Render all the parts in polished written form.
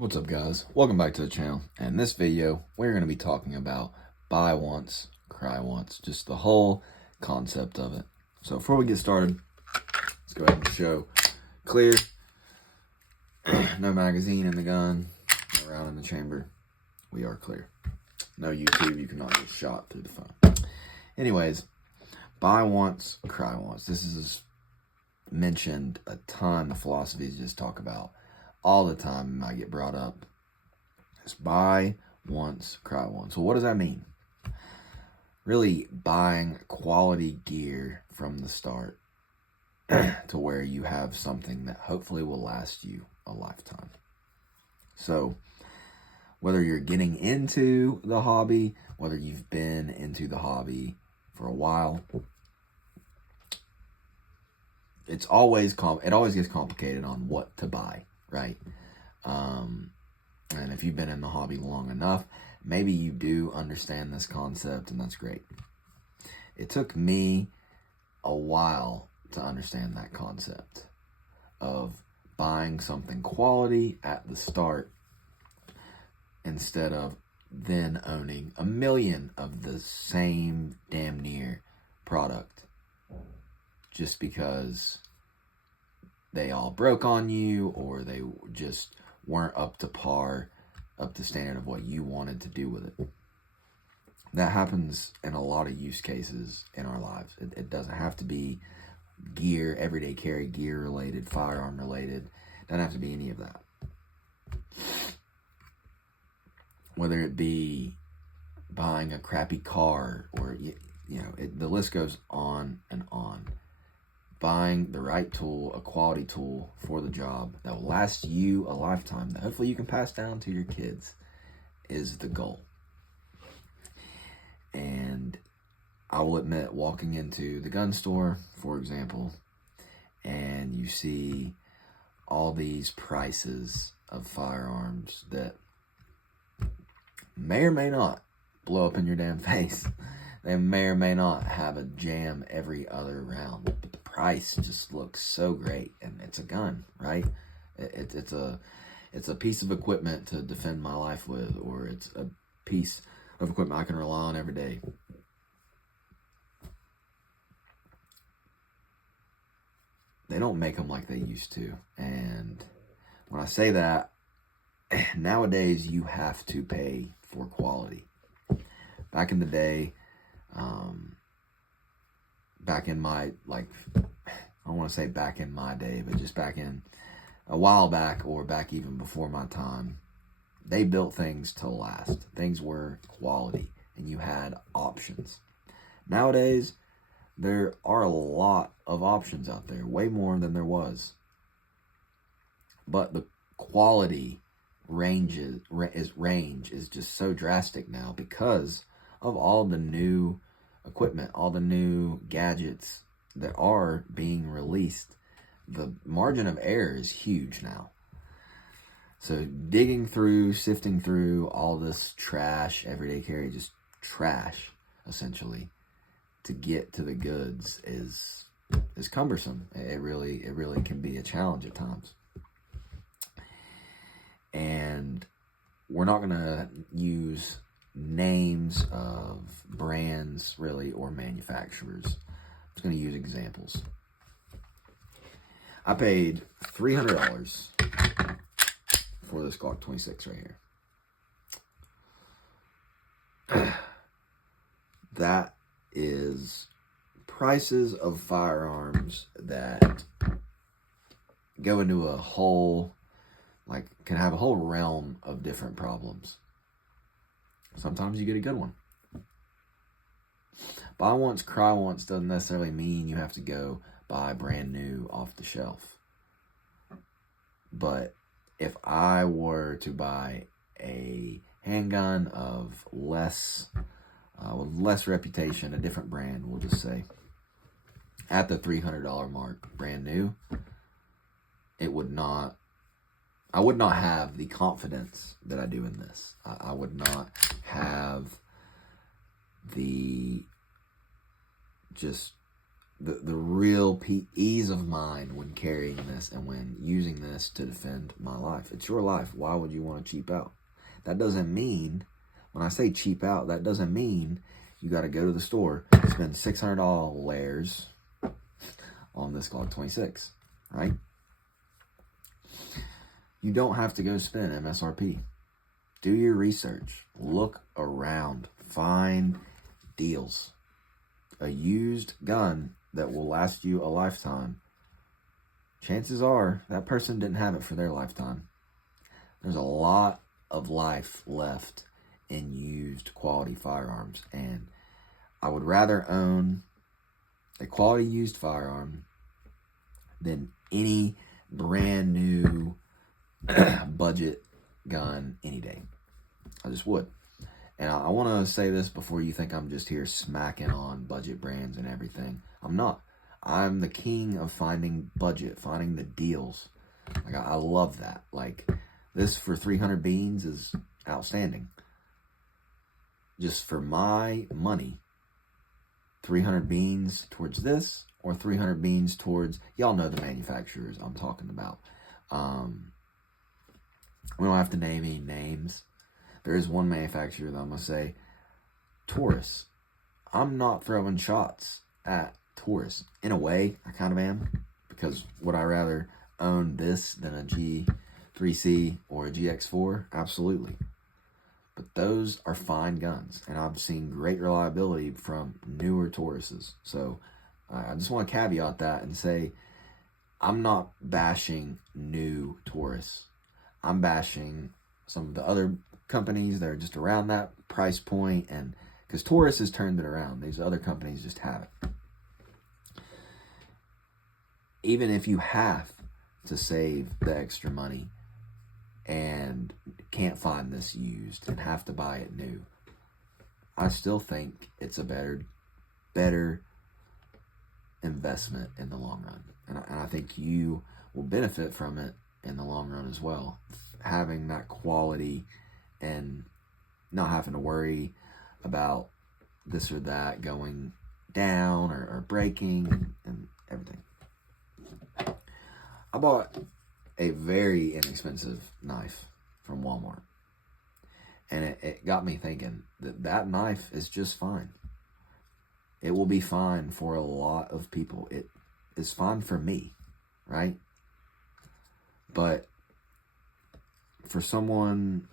What's up, guys? Welcome back to the channel. And in this video, we're going to be talking about buy once, cry once, just the whole concept of it. So before we get started, let's go ahead and show clear, no magazine in the gun, no round in the chamber. We are clear. No YouTube, you cannot get shot through the phone. Anyways, buy once, cry once. This is mentioned a ton. The philosophies just talk about all the time. I get brought up. It's buy once, cry once. So what does that mean? Really buying quality gear from the start to where you have something that hopefully will last you a lifetime. So whether you're getting into the hobby, whether you've been into the hobby for a while, it always gets complicated on what to buy, right? And if you've been in the hobby long enough, maybe you do understand this concept, and that's great. It took me a while to understand that concept of buying something quality at the start instead of then owning a million of the same damn near product just because they all broke on you or they just weren't up to par, up to standard of what you wanted to do with it. That happens in a lot of use cases in our lives. It doesn't have to be gear, everyday carry gear related, firearm related. It doesn't have to be any of that. Whether it be buying a crappy car or, the list goes on and on. Buying the right tool, a quality tool for the job that will last you a lifetime, that hopefully you can pass down to your kids, is the goal. And I will admit, walking into the gun store, for example, and you see all these prices of firearms that may or may not blow up in your damn face. They may or may not have a jam every other round, but the price just looks so great, and it's a gun, right? It's a piece of equipment to defend my life with, or it's a piece of equipment I can rely on every day. They don't make them like they used to, and when I say that, nowadays you have to pay for quality. Back in the day, back in my, I don't want to say back in my day, but just back in a while back, or back even before my time, they built things to last. Things were quality, and you had options. Nowadays, there are a lot of options out there, way more than there was. But the quality range is just so drastic now because of all the new equipment, all the new gadgets that are being released. The margin of error is huge now. So digging through, sifting through all this trash, everyday carry, just trash, essentially, to get to the goods is cumbersome. It really can be a challenge at times. And we're not going to use names of brands, really, or manufacturers. I'm just going to use examples. I paid $300 for this Glock 26 right here. That is prices of firearms that go into a whole, can have a whole realm of different problems. Sometimes you get a good one. Buy once, cry once doesn't necessarily mean you have to go buy brand new off the shelf. But if I were to buy a handgun of less, with less reputation, a different brand, we'll just say, at the $300 mark, brand new, I would not have the confidence that I do in this. I would not have the just the real ease of mind when carrying this and when using this to defend my life. It's your life. Why would you want to cheap out? That doesn't mean, when I say cheap out, that doesn't mean you got to go to the store, spend $600 on this Glock 26, right? You don't have to go spend MSRP. Do your research. Look around. Find deals. A used gun that will last you a lifetime, chances are that person didn't have it for their lifetime. There's a lot of life left in used quality firearms, and I would rather own a quality used firearm than any brand new budget gun any day. I just would. And I want to say this before you think I'm just here smacking on budget brands and everything. I'm not. I'm the king of finding budget, finding the deals. Like, I love that. Like, this for 300 beans is outstanding. Just for my money, 300 beans towards this, or 300 beans towards, y'all know the manufacturers I'm talking about. We don't have to name any names. There is one manufacturer that I'm going to say, Taurus. I'm not throwing shots at Taurus. In a way, I kind of am. Because would I rather own this than a G3C or a GX4? Absolutely. But those are fine guns. And I've seen great reliability from newer Tauruses. So I just want to caveat that and say, I'm not bashing new Taurus. I'm bashing some of the other companies that are just around that price point, and because Taurus has turned it around, these other companies just haven't. Even if you have to save the extra money and can't find this used and have to buy it new, I still think it's a better investment in the long run, and I think you will benefit from it in the long run as well, having that quality and not having to worry about this or that going down or breaking and everything. I bought a very inexpensive knife from Walmart, and it got me thinking that knife is just fine. It will be fine for a lot of people. It is fine for me, right? But for someone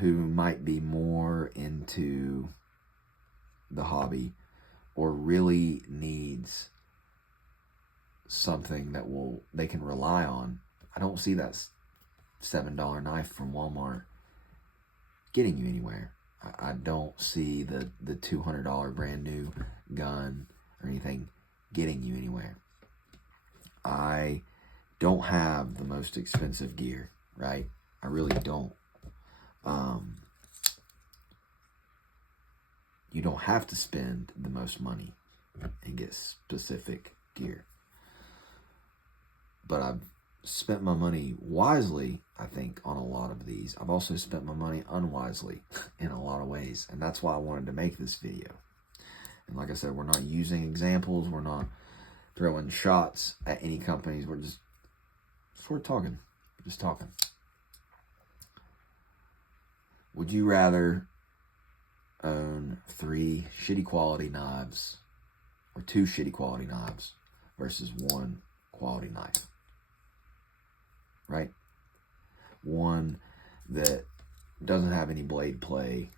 who might be more into the hobby or really needs something that they can rely on, I don't see that $7 knife from Walmart getting you anywhere. I don't see the $200 brand new gun or anything getting you anywhere. I don't have the most expensive gear, right? I really don't. You don't have to spend the most money and get specific gear. But I've spent my money wisely, I think, on a lot of these. I've also spent my money unwisely in a lot of ways. And that's why I wanted to make this video. And like I said, we're not using examples. We're not throwing shots at any companies. We're just talking. We're just talking. Would you rather own 3 shitty quality knives or 2 shitty quality knives versus 1 quality knife? Right? One that doesn't have any blade play.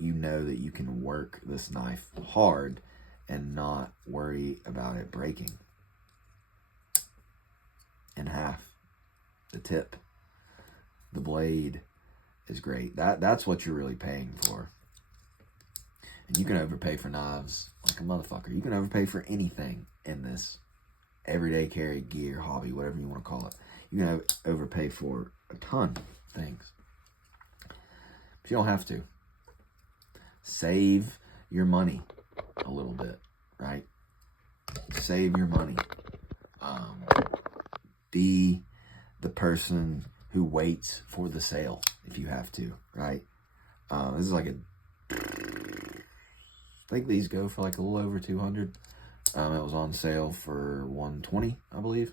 You know that you can work this knife hard and not worry about it breaking in half. The tip, the blade is great. That's what you're really paying for. And you can overpay for knives like a motherfucker. You can overpay for anything in this everyday carry, gear, hobby, whatever you want to call it. You can overpay for a ton of things. But you don't have to. Save your money a little bit, right? Save your money. Be the person who waits for the sale if you have to, right? This is like a I think these go for like a little over 200. It was on sale for 120, I believe.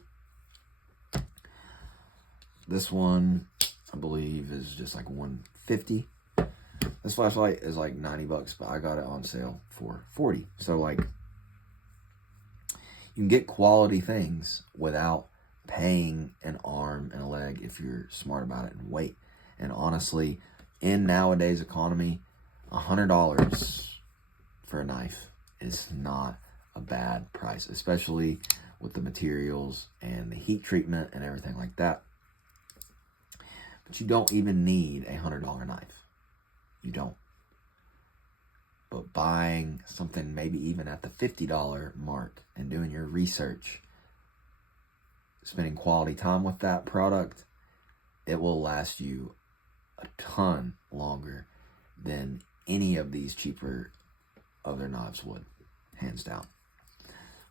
This one, I believe, is just like 150. This flashlight is like 90 bucks, but I got it on sale for 40. So like, you can get quality things without paying an arm and a leg if you're smart about it and wait. And honestly, in nowadays economy, $100 for a knife is not a bad price, especially with the materials and the heat treatment and everything like that. But you don't even need a $100 knife. You don't. But buying something maybe even at the $50 mark and doing your research, spending quality time with that product, it will last you a ton longer than any of these cheaper other knives would, hands down.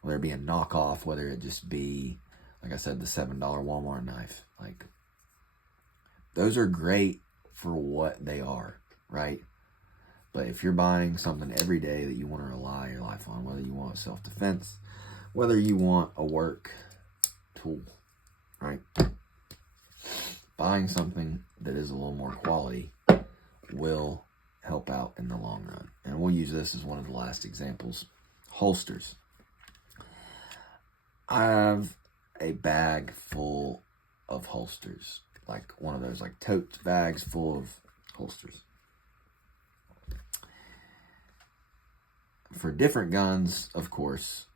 Whether it be a knockoff, whether it just be, like I said, the $7 Walmart knife. Like, those are great for what they are, right? But if you're buying something every day that you want to rely your life on, whether you want self-defense, whether you want a work tool, right? Buying something that is a little more quality will help out in the long run. And we'll use this as one of the last examples. Holsters. I have a bag full of holsters. Like one of those like tote bags full of holsters. For different guns, of course.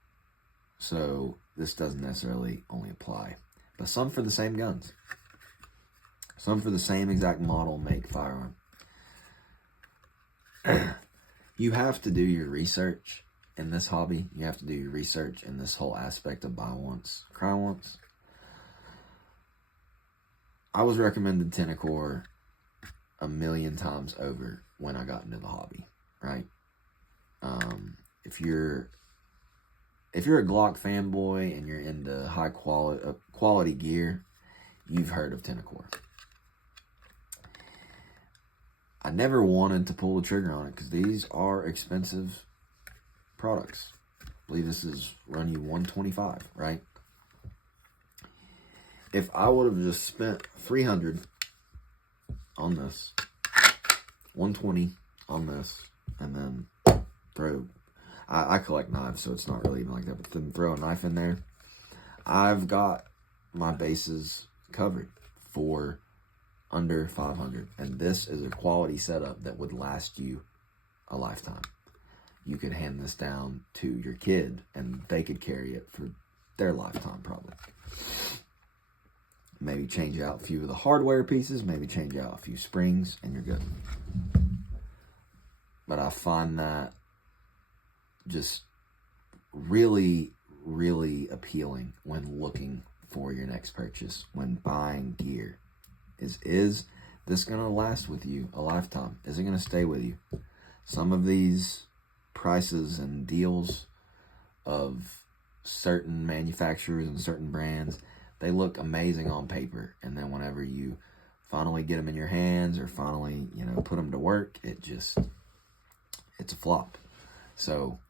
So this doesn't necessarily only apply. But some for the same guns. Some for the same exact model, make, firearm. You have to do your research in this hobby. You have to do your research in this whole aspect of buy once, cry once. I was recommended Tenacor a million times over when I got into the hobby, right? If you're a Glock fanboy and you're into high quality gear, you've heard of Tenacor. I never wanted to pull the trigger on it because these are expensive products. I believe this is run you $125, right? If I would have just spent $300 on this, $120 on this, and then throw, I collect knives, so it's not really even like that, but then throw a knife in there, I've got my bases covered for under $500. And this is a quality setup that would last you a lifetime. You could hand this down to your kid and they could carry it for their lifetime probably. Maybe change out a few of the hardware pieces, maybe change out a few springs, and you're good. But I find that just really, really appealing when looking for your next purchase, when buying gear. Is this going to last with you a lifetime? Is it going to stay with you? Some of these prices and deals of certain manufacturers and certain brands, they look amazing on paper. And then whenever you finally get them in your hands or finally, put them to work, it's a flop. So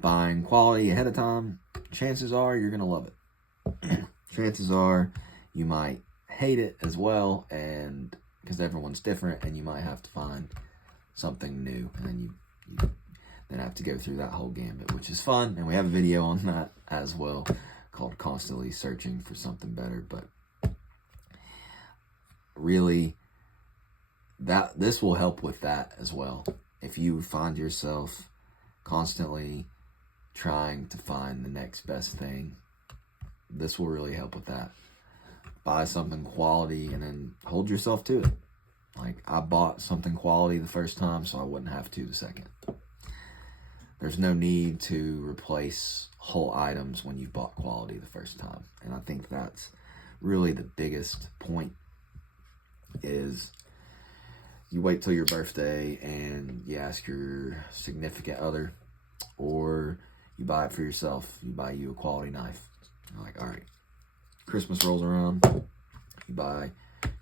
buying quality ahead of time, chances are you're going to love it. Chances are you might hate it as well, and because everyone's different, and you might have to find something new, and then you then have to go through that whole gambit, which is fun, and we have a video on that as well called Constantly Searching for Something Better. But really, this will help with that as well. If you find yourself constantly trying to find the next best thing, this will really help with that. Buy something quality and then hold yourself to it. Like, I bought something quality the first time, so I wouldn't have to the second. There's no need to replace whole items when you've bought quality the first time. And I think that's really the biggest point, is you wait till your birthday and you ask your significant other, or you buy it for yourself. You buy you a quality knife. You're like, all right, Christmas rolls around, you buy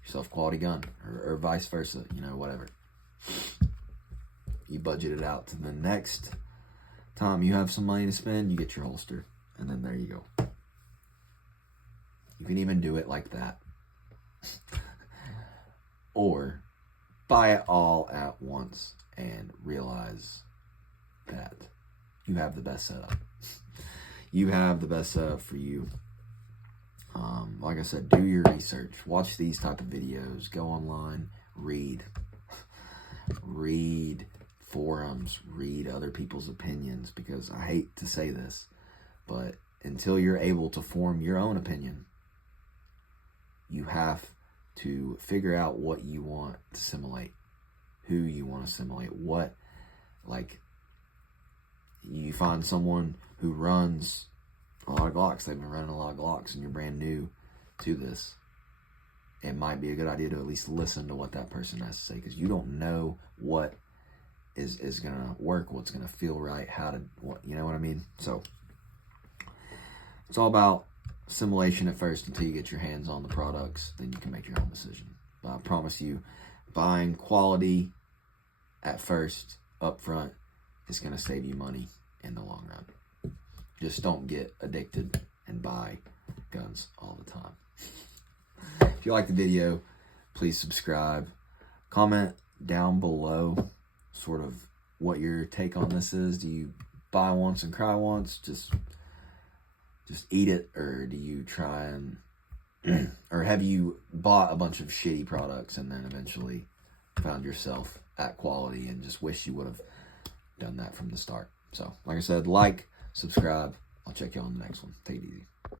yourself a quality gun, or vice versa, whatever. You budget it out to the next time you have some money to spend, you get your holster. And then there you go. You can even do it like that. Or buy it all at once and realize that you have the best setup. You have the best setup for you. Like I said, do your research. Watch these type of videos. Go online. Read. Read forums. Read other people's opinions. Because I hate to say this, but until you're able to form your own opinion, you have to figure out what you want to simulate, who you want to simulate, what, like, you find someone who runs a lot of Glocks, they've been running a lot of Glocks, and you're brand new to this. It might be a good idea to at least listen to what that person has to say, because you don't know what is going to work, what's going to feel right, how to, what, you know what I mean? So it's all about simulation at first until you get your hands on the products. Then you can make your own decision. But I promise you, buying quality at first, up front, is going to save you money in the long run. Just don't get addicted and buy guns all the time. If you like the video, please subscribe. Comment down below sort of what your take on this is. Do you buy once and cry once? Just eat it, or do you try and or have you bought a bunch of shitty products and then eventually found yourself at quality and just wish you would have done that from the start? So like I said, like, subscribe. I'll check you on the next one. Take it easy.